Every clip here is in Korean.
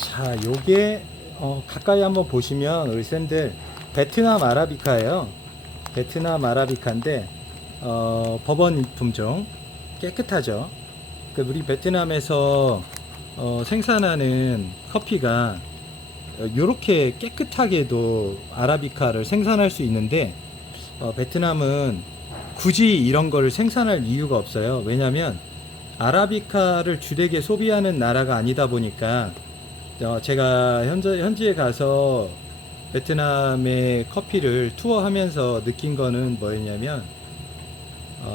자, 요게 어, 가까이 한번 보시면 우리 쌤들 베트남 아라비카예요. 베트남 아라비카인데 어, 법원 품종 깨끗하죠. 그 우리 베트남에서 어, 생산하는 커피가 이렇게 깨끗하게도 아라비카를 생산할 수 있는데 어, 베트남은 굳이 이런 거를 생산할 이유가 없어요. 왜냐하면 아라비카를 주되게 소비하는 나라가 아니다 보니까 어, 제가 현재 현지에 가서 베트남의 커피를 투어하면서 느낀 거는 뭐였냐면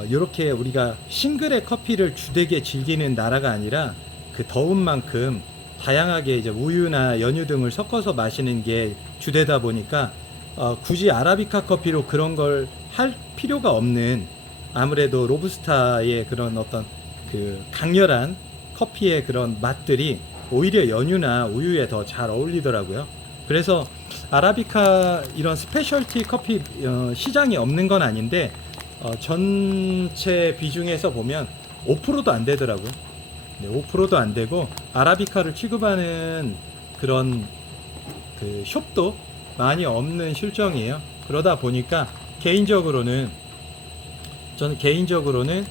이렇게 우리가 싱글의 커피를 주되게 즐기는 나라가 아니라 그 더운 만큼 다양하게 이제 우유나 연유 등을 섞어서 마시는 게 주되다 보니까 어, 굳이 아라비카 커피로 그런 걸 할 필요가 없는 아무래도 로부스타의 그런 어떤 그 강렬한 커피의 그런 맛들이 오히려 연유나 우유에 더 잘 어울리더라고요. 그래서 아라비카 이런 스페셜티 커피 어, 시장이 없는 건 아닌데 어, 전체 비중에서 보면 5%도 안 되더라고요. 네, 5%도 안 되고 아라비카를 취급하는 그런 그 숍도 많이 없는 실정이에요. 그러다 보니까 개인적으로는 저는 개인적으로는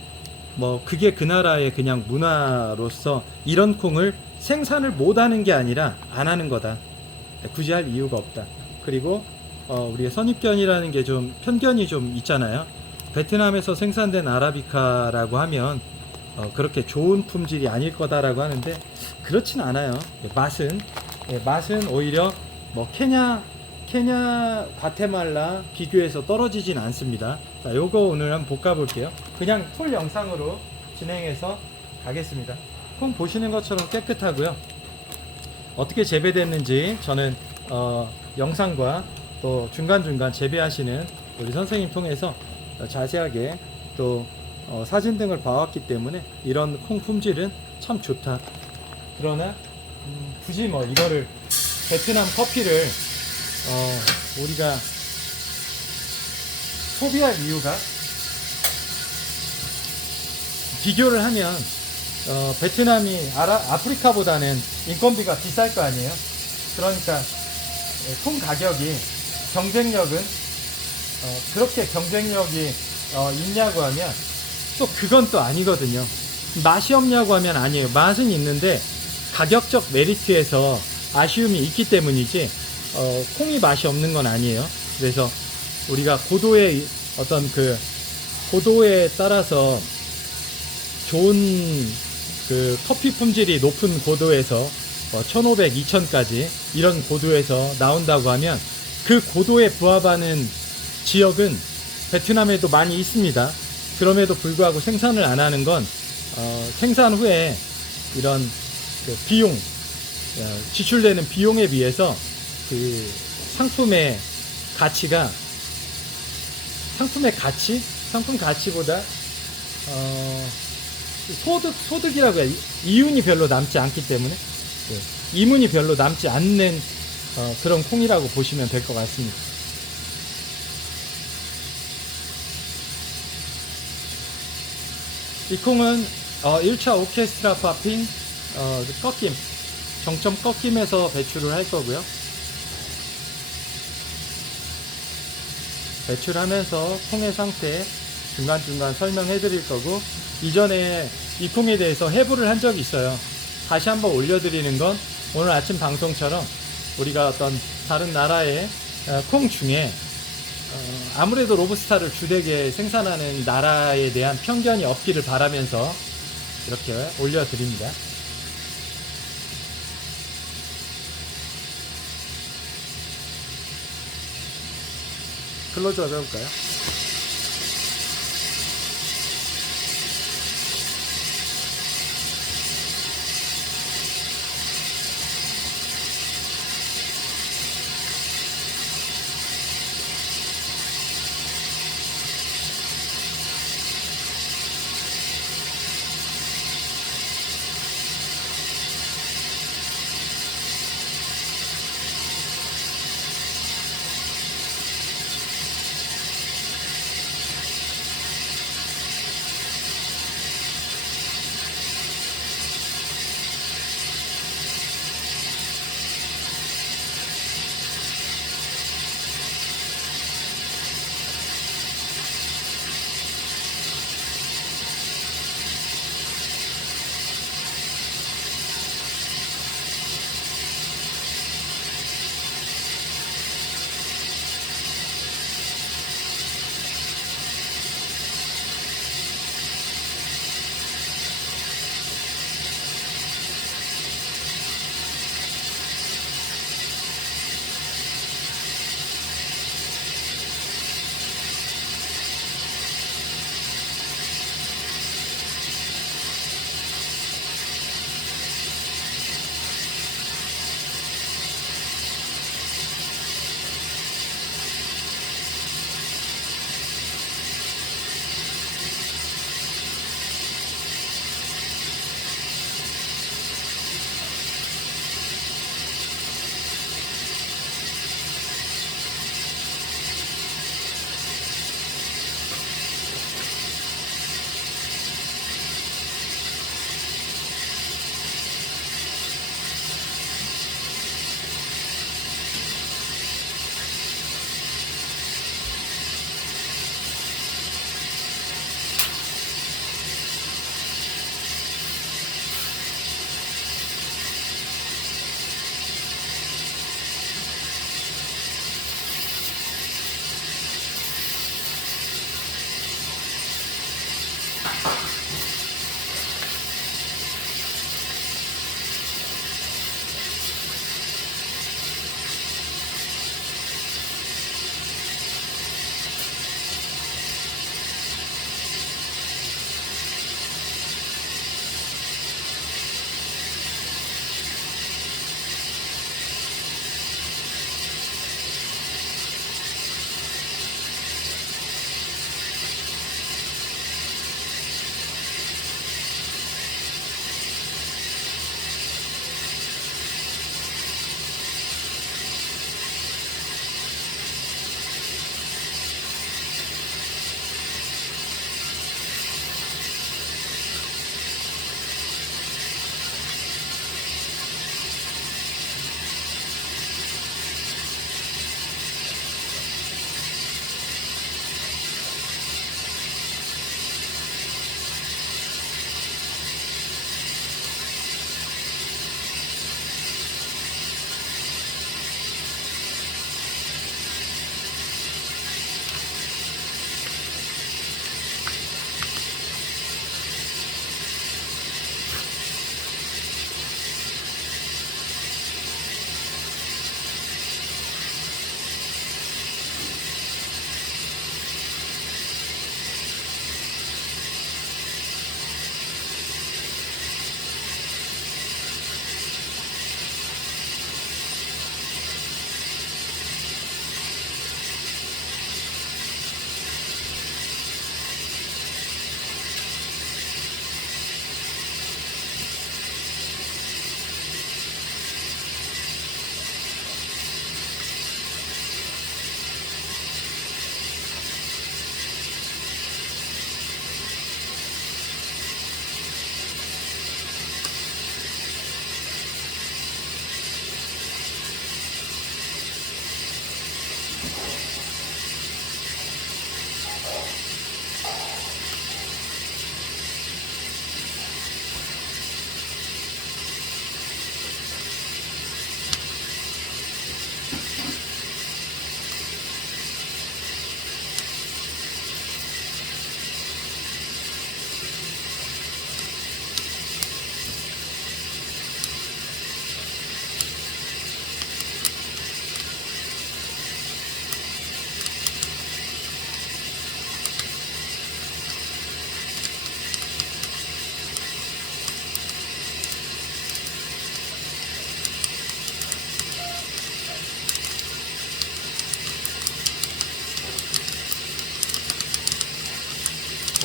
뭐 그게 그 나라의 그냥 문화로서 이런 콩을 생산을 못 하는 게 아니라 안 하는 거다. 네, 굳이 할 이유가 없다. 그리고 어, 우리의 선입견이라는 게 좀 편견이 좀 있잖아요. 베트남에서 생산된 아라비카라고 하면 어, 그렇게 좋은 품질이 아닐 거다라고 하는데 그렇진 않아요. 예, 맛은 예, 맛은 오히려 뭐 케냐 케냐 과테말라 비교해서 떨어지진 않습니다. 자, 요거 오늘 한번 볶아 볼게요. 그냥 풀 영상으로 진행해서 가겠습니다. 콩 보시는 것처럼 깨끗하고요. 어떻게 재배됐는지 저는 어, 영상과 또 중간중간 재배하시는 우리 선생님 통해서 자세하게 또 어, 사진 등을 봐왔기 때문에 이런 콩 품질은 참 좋다. 그러나 음, 굳이 뭐 이거를 베트남 커피를 어, 우리가 소비할 이유가 비교를 하면 어, 베트남이 아라, 아프리카보다는 인건비가 비쌀 거 아니에요. 그러니까 예, 콩 가격이 경쟁력은 어, 그렇게 경쟁력이 어, 있냐고 하면 또 그건 또 아니거든요. 맛이 없냐고 하면 아니에요. 맛은 있는데 가격적 메리트에서 아쉬움이 있기 때문이지 어, 콩이 맛이 없는 건 아니에요. 그래서 우리가 고도의 어떤 그 고도에 따라서 좋은 그 커피 품질이 높은 고도에서 어, 1500, 2000까지 이런 고도에서 나온다고 하면 그 고도에 부합하는 지역은 베트남에도 많이 있습니다. 그럼에도 불구하고 생산을 안 하는 건 어, 생산 후에 이런 그 비용 어, 지출되는 비용에 비해서 그 상품의 가치가 상품의 가치 상품 가치보다 어, 소득 소득이라고 해 이윤이 별로 남지 않기 때문에 예, 이문이 별로 남지 않는 어, 그런 콩이라고 보시면 될 것 같습니다. 이 콩은 어, 1차 오케스트라 파핑 어, 꺾임 정점 꺾임에서 배출을 할 거고요. 배출하면서 콩의 상태 중간중간 설명해 드릴 거고 이전에 이 콩에 대해서 해부를 한 적이 있어요. 다시 한번 올려드리는 건 오늘 아침 방송처럼 우리가 어떤 다른 나라의 어, 콩 중에 어, 아무래도 로브스타를 주되게 생산하는 나라에 대한 편견이 없기를 바라면서 이렇게 올려드립니다. 클로즈업 해볼까요?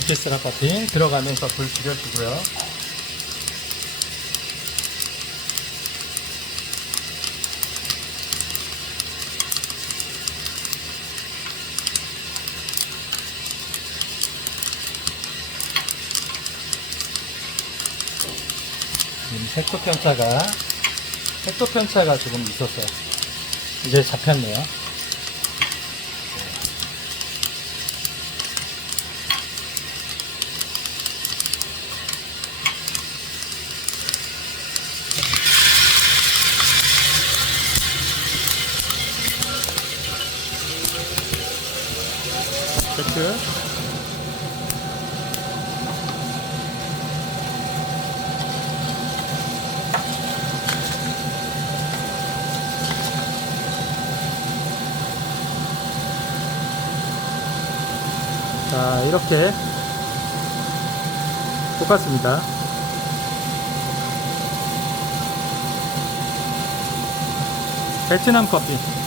오케스트라 커피 들어가면서 불 줄여주고요. 색소 편차가 색소 편차가 조금 있었어요. 이제 잡혔네요. 체크. 자, 이렇게 똑같습니다. 베트남 커피.